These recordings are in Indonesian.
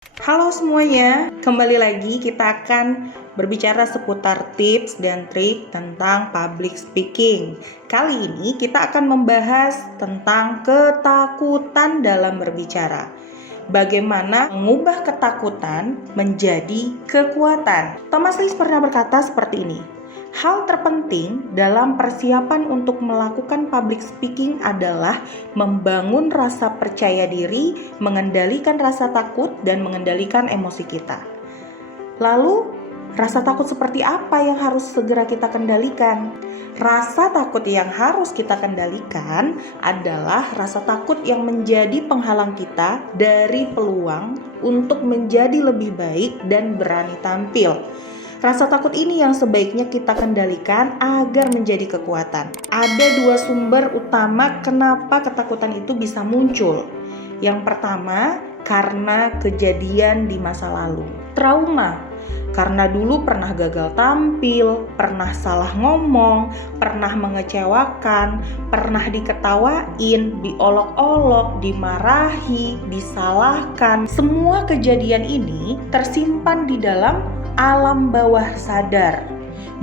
Halo semuanya, kembali lagi kita akan berbicara seputar tips dan trik tentang public speaking. Kali ini kita akan membahas tentang ketakutan dalam berbicara. Bagaimana mengubah ketakutan menjadi kekuatan. Thomas Lee pernah berkata seperti ini. Hal terpenting dalam persiapan untuk melakukan public speaking adalah membangun rasa percaya diri, mengendalikan rasa takut, dan mengendalikan emosi kita. Lalu, rasa takut seperti apa yang harus segera kita kendalikan? Rasa takut yang harus kita kendalikan adalah rasa takut yang menjadi penghalang kita dari peluang untuk menjadi lebih baik dan berani tampil. Rasa takut ini yang sebaiknya kita kendalikan agar menjadi kekuatan. Ada dua sumber utama kenapa ketakutan itu bisa muncul. Yang pertama, karena kejadian di masa lalu. Trauma, karena dulu pernah gagal tampil, pernah salah ngomong, pernah mengecewakan, pernah diketawain, diolok-olok, dimarahi, disalahkan. Semua kejadian ini tersimpan di dalam alam bawah sadar,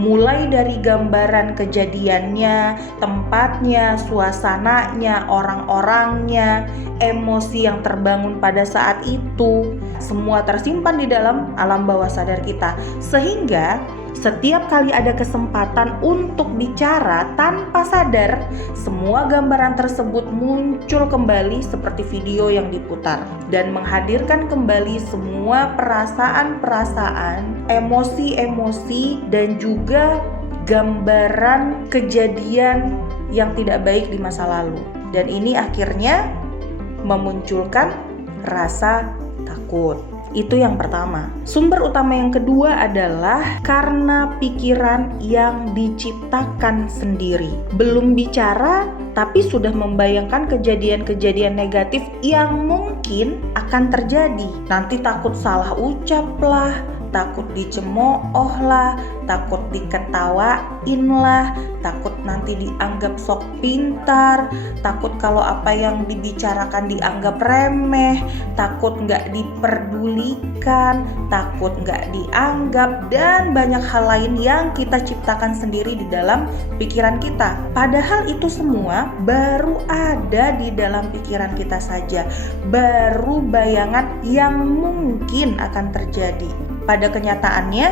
mulai dari gambaran kejadiannya, tempatnya, suasananya, orang-orangnya, emosi yang terbangun pada saat itu, semua tersimpan di dalam alam bawah sadar kita. Sehingga setiap kali ada kesempatan untuk bicara tanpa sadar, semua gambaran tersebut muncul kembali seperti video yang diputar dan menghadirkan kembali semua perasaan-perasaan, emosi-emosi, dan juga gambaran kejadian yang tidak baik di masa lalu. Dan ini akhirnya memunculkan rasa takut. Itu yang pertama. Sumber utama yang kedua adalah karena pikiran yang diciptakan sendiri. Belum bicara, tapi sudah membayangkan kejadian-kejadian negatif yang mungkin akan terjadi. Nanti takut salah ucap lah, takut dicemooh lah, takut diketawain lah, takut nanti dianggap sok pintar, takut kalau apa yang dibicarakan dianggap remeh, takut gak diperdulikan, takut gak dianggap, dan banyak hal lain yang kita ciptakan sendiri di dalam pikiran kita. Padahal itu semua baru ada di dalam pikiran kita saja, baru bayangan yang mungkin akan terjadi. Pada kenyataannya,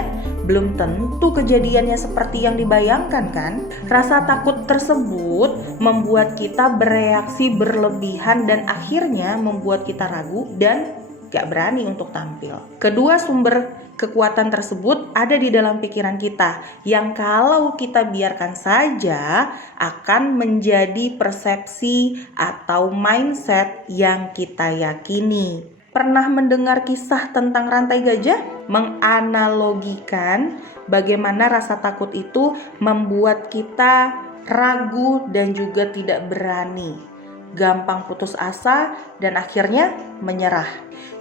belum tentu kejadiannya seperti yang dibayangkan kan? Rasa takut tersebut membuat kita bereaksi berlebihan dan akhirnya membuat kita ragu dan gak berani untuk tampil. Kedua sumber kekuatan tersebut ada di dalam pikiran kita, yang kalau kita biarkan saja akan menjadi persepsi atau mindset yang kita yakini. Pernah mendengar kisah tentang rantai gajah? Menganalogikan bagaimana rasa takut itu membuat kita ragu dan juga tidak berani, gampang putus asa, dan akhirnya menyerah.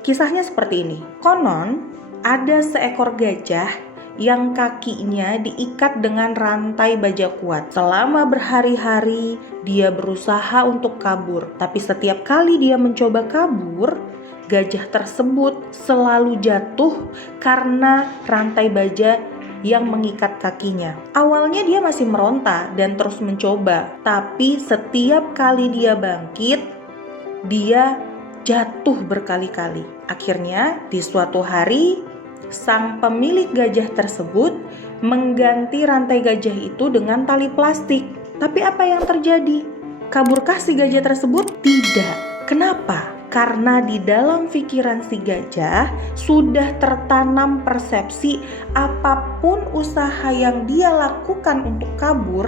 Kisahnya seperti ini. Konon ada seekor gajah yang kakinya diikat dengan rantai baja kuat. Selama berhari-hari dia berusaha untuk kabur, tapi setiap kali dia mencoba kabur, gajah tersebut selalu jatuh karena rantai baja yang mengikat kakinya. Awalnya dia masih meronta dan terus mencoba, tapi setiap kali dia bangkit, dia jatuh berkali-kali. Akhirnya di suatu hari, sang pemilik gajah tersebut mengganti rantai gajah itu dengan tali plastik. Tapi apa yang terjadi? Kaburkah si gajah tersebut? Tidak. Kenapa? Karena di dalam pikiran si gajah sudah tertanam persepsi apapun usaha yang dia lakukan untuk kabur,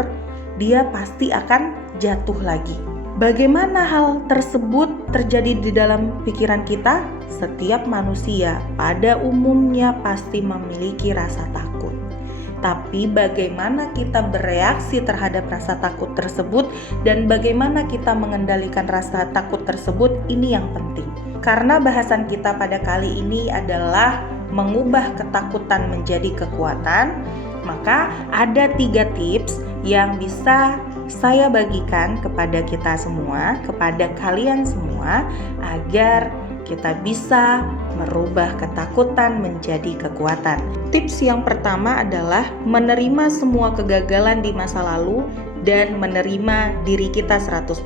dia pasti akan jatuh lagi. Bagaimana hal tersebut terjadi di dalam pikiran kita? Setiap manusia pada umumnya pasti memiliki rasa takut. Tapi bagaimana kita bereaksi terhadap rasa takut tersebut dan bagaimana kita mengendalikan rasa takut tersebut, ini yang penting. Karena bahasan kita pada kali ini adalah mengubah ketakutan menjadi kekuatan, maka ada 3 tips yang bisa saya bagikan kepada kita semua, kepada kalian semua, agar kita bisa merubah ketakutan menjadi kekuatan. Tips yang pertama adalah menerima semua kegagalan di masa lalu dan menerima diri kita 100%.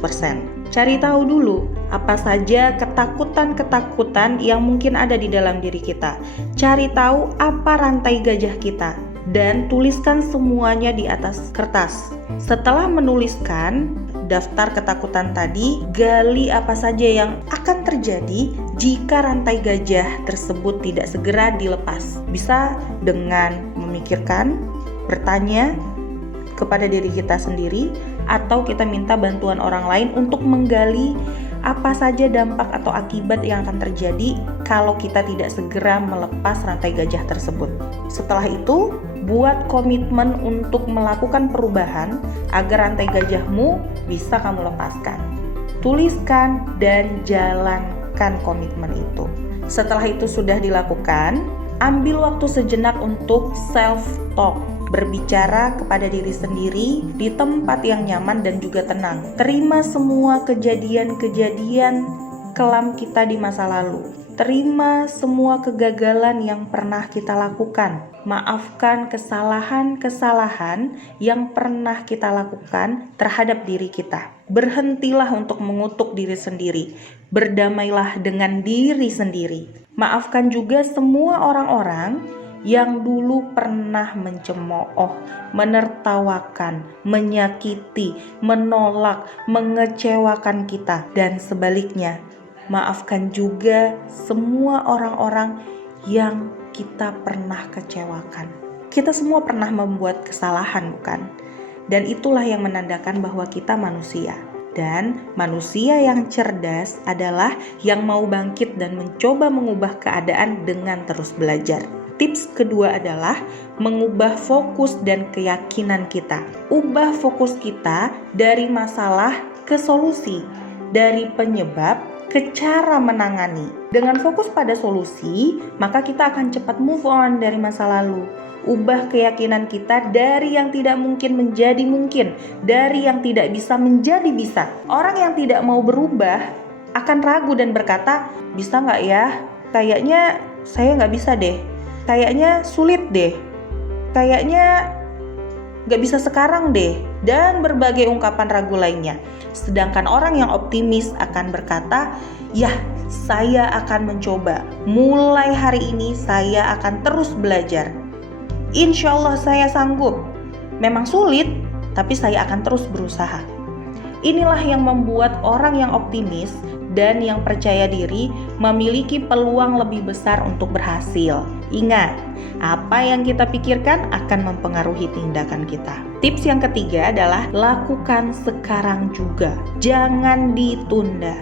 Cari tahu dulu apa saja ketakutan-ketakutan yang mungkin ada di dalam diri kita. Cari tahu apa rantai gajah kita dan tuliskan semuanya di atas kertas. Setelah menuliskan daftar ketakutan tadi, gali apa saja yang akan terjadi jika rantai gajah tersebut tidak segera dilepas. Bisa dengan memikirkan, bertanya kepada diri kita sendiri, atau kita minta bantuan orang lain untuk menggali apa saja dampak atau akibat yang akan terjadi kalau kita tidak segera melepas rantai gajah tersebut. Setelah itu, buat komitmen untuk melakukan perubahan agar rantai gajahmu bisa kamu lepaskan. Tuliskan dan jalankan komitmen itu. Setelah itu sudah dilakukan, ambil waktu sejenak untuk self-talk. Berbicara kepada diri sendiri di tempat yang nyaman dan juga tenang. Terima semua kejadian-kejadian kelam kita di masa lalu. Terima semua kegagalan yang pernah kita lakukan. Maafkan kesalahan-kesalahan yang pernah kita lakukan terhadap diri kita. Berhentilah untuk mengutuk diri sendiri. Berdamailah dengan diri sendiri. Maafkan juga semua orang-orang yang dulu pernah mencemooh, menertawakan, menyakiti, menolak, mengecewakan kita, dan sebaliknya. Maafkan juga semua orang-orang yang kita pernah kecewakan. Kita semua pernah membuat kesalahan, bukan? Dan itulah yang menandakan bahwa kita manusia. Dan manusia yang cerdas adalah yang mau bangkit dan mencoba mengubah keadaan dengan terus belajar. Tips kedua adalah mengubah fokus dan keyakinan kita. Ubah fokus kita dari masalah ke solusi, dari penyebab ke cara menangani. Dengan fokus pada solusi, maka kita akan cepat move on dari masa lalu. Ubah keyakinan kita dari yang tidak mungkin menjadi mungkin, dari yang tidak bisa menjadi bisa. Orang yang tidak mau berubah akan ragu dan berkata, bisa nggak ya? Kayaknya saya nggak bisa deh. Kayaknya sulit deh, kayaknya gak bisa sekarang deh, dan berbagai ungkapan ragu lainnya. Sedangkan orang yang optimis akan berkata, ya, saya akan mencoba. Mulai hari ini saya akan terus belajar. Insya Allah saya sanggup. Memang sulit, tapi saya akan terus berusaha. Inilah yang membuat orang yang optimis dan yang percaya diri memiliki peluang lebih besar untuk berhasil. Ingat, apa yang kita pikirkan akan mempengaruhi tindakan kita. Tips yang ketiga adalah lakukan sekarang juga. Jangan ditunda.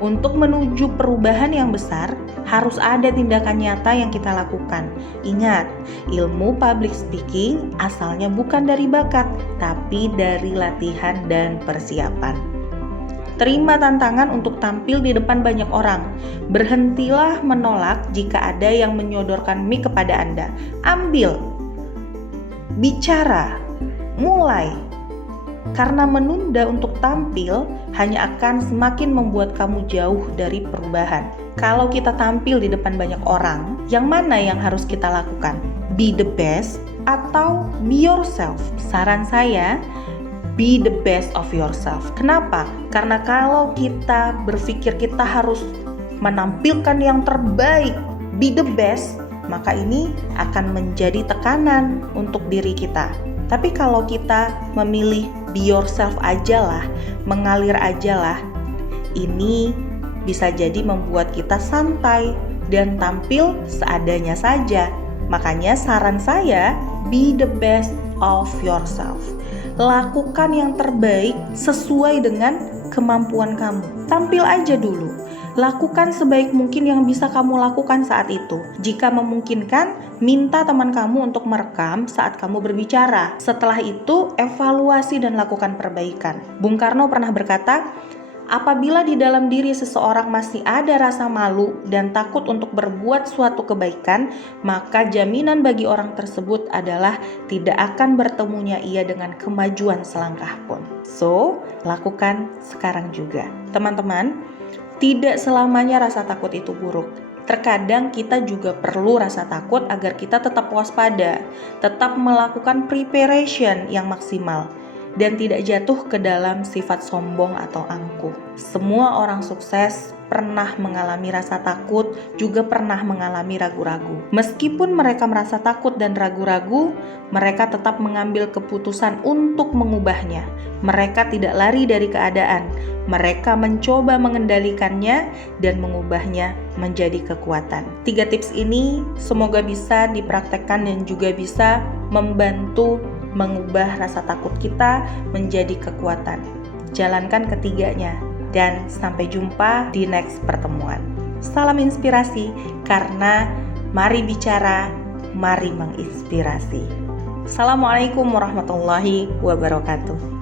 Untuk menuju perubahan yang besar, harus ada tindakan nyata yang kita lakukan. Ingat, ilmu public speaking asalnya bukan dari bakat, tapi dari latihan dan persiapan. Terima tantangan untuk tampil di depan banyak orang. Berhentilah menolak jika ada yang menyodorkan mic kepada Anda. Ambil, bicara, mulai. Karena menunda untuk tampil hanya akan semakin membuat kamu jauh dari perubahan. Kalau kita tampil di depan banyak orang, yang mana yang harus kita lakukan? Be the best atau be yourself? Saran saya, be the best of yourself. Kenapa? Karena kalau kita berpikir kita harus menampilkan yang terbaik, be the best, maka ini akan menjadi tekanan untuk diri kita. Tapi kalau kita memilih be yourself ajalah, mengalir ajalah, ini bisa jadi membuat kita santai dan tampil seadanya saja. Makanya saran saya, be the best of yourself. Lakukan yang terbaik sesuai dengan kemampuan kamu. Tampil aja dulu. Lakukan sebaik mungkin yang bisa kamu lakukan saat itu. Jika memungkinkan, minta teman kamu untuk merekam saat kamu berbicara. Setelah itu, evaluasi dan lakukan perbaikan. Bung Karno pernah berkata, apabila di dalam diri seseorang masih ada rasa malu dan takut untuk berbuat suatu kebaikan, maka jaminan bagi orang tersebut adalah tidak akan bertemunya ia dengan kemajuan selangkah pun. So, lakukan sekarang juga. Teman-teman, Tidak selamanya rasa takut itu buruk. Terkadang kita juga perlu rasa takut agar kita tetap waspada, tetap melakukan preparation yang maksimal, dan tidak jatuh ke dalam sifat sombong atau angkuh. Semua orang sukses pernah mengalami rasa takut, juga pernah mengalami ragu-ragu. Meskipun mereka merasa takut dan ragu-ragu, mereka tetap mengambil keputusan untuk mengubahnya. Mereka tidak lari dari keadaan. Mereka mencoba mengendalikannya dan mengubahnya menjadi kekuatan. 3 tips ini semoga bisa dipraktekkan dan juga bisa membantu mengubah rasa takut kita menjadi kekuatan. Jalankan ketiganya dan sampai jumpa di next pertemuan. Salam inspirasi, karena mari bicara, mari menginspirasi. Assalamualaikum warahmatullahi wabarakatuh.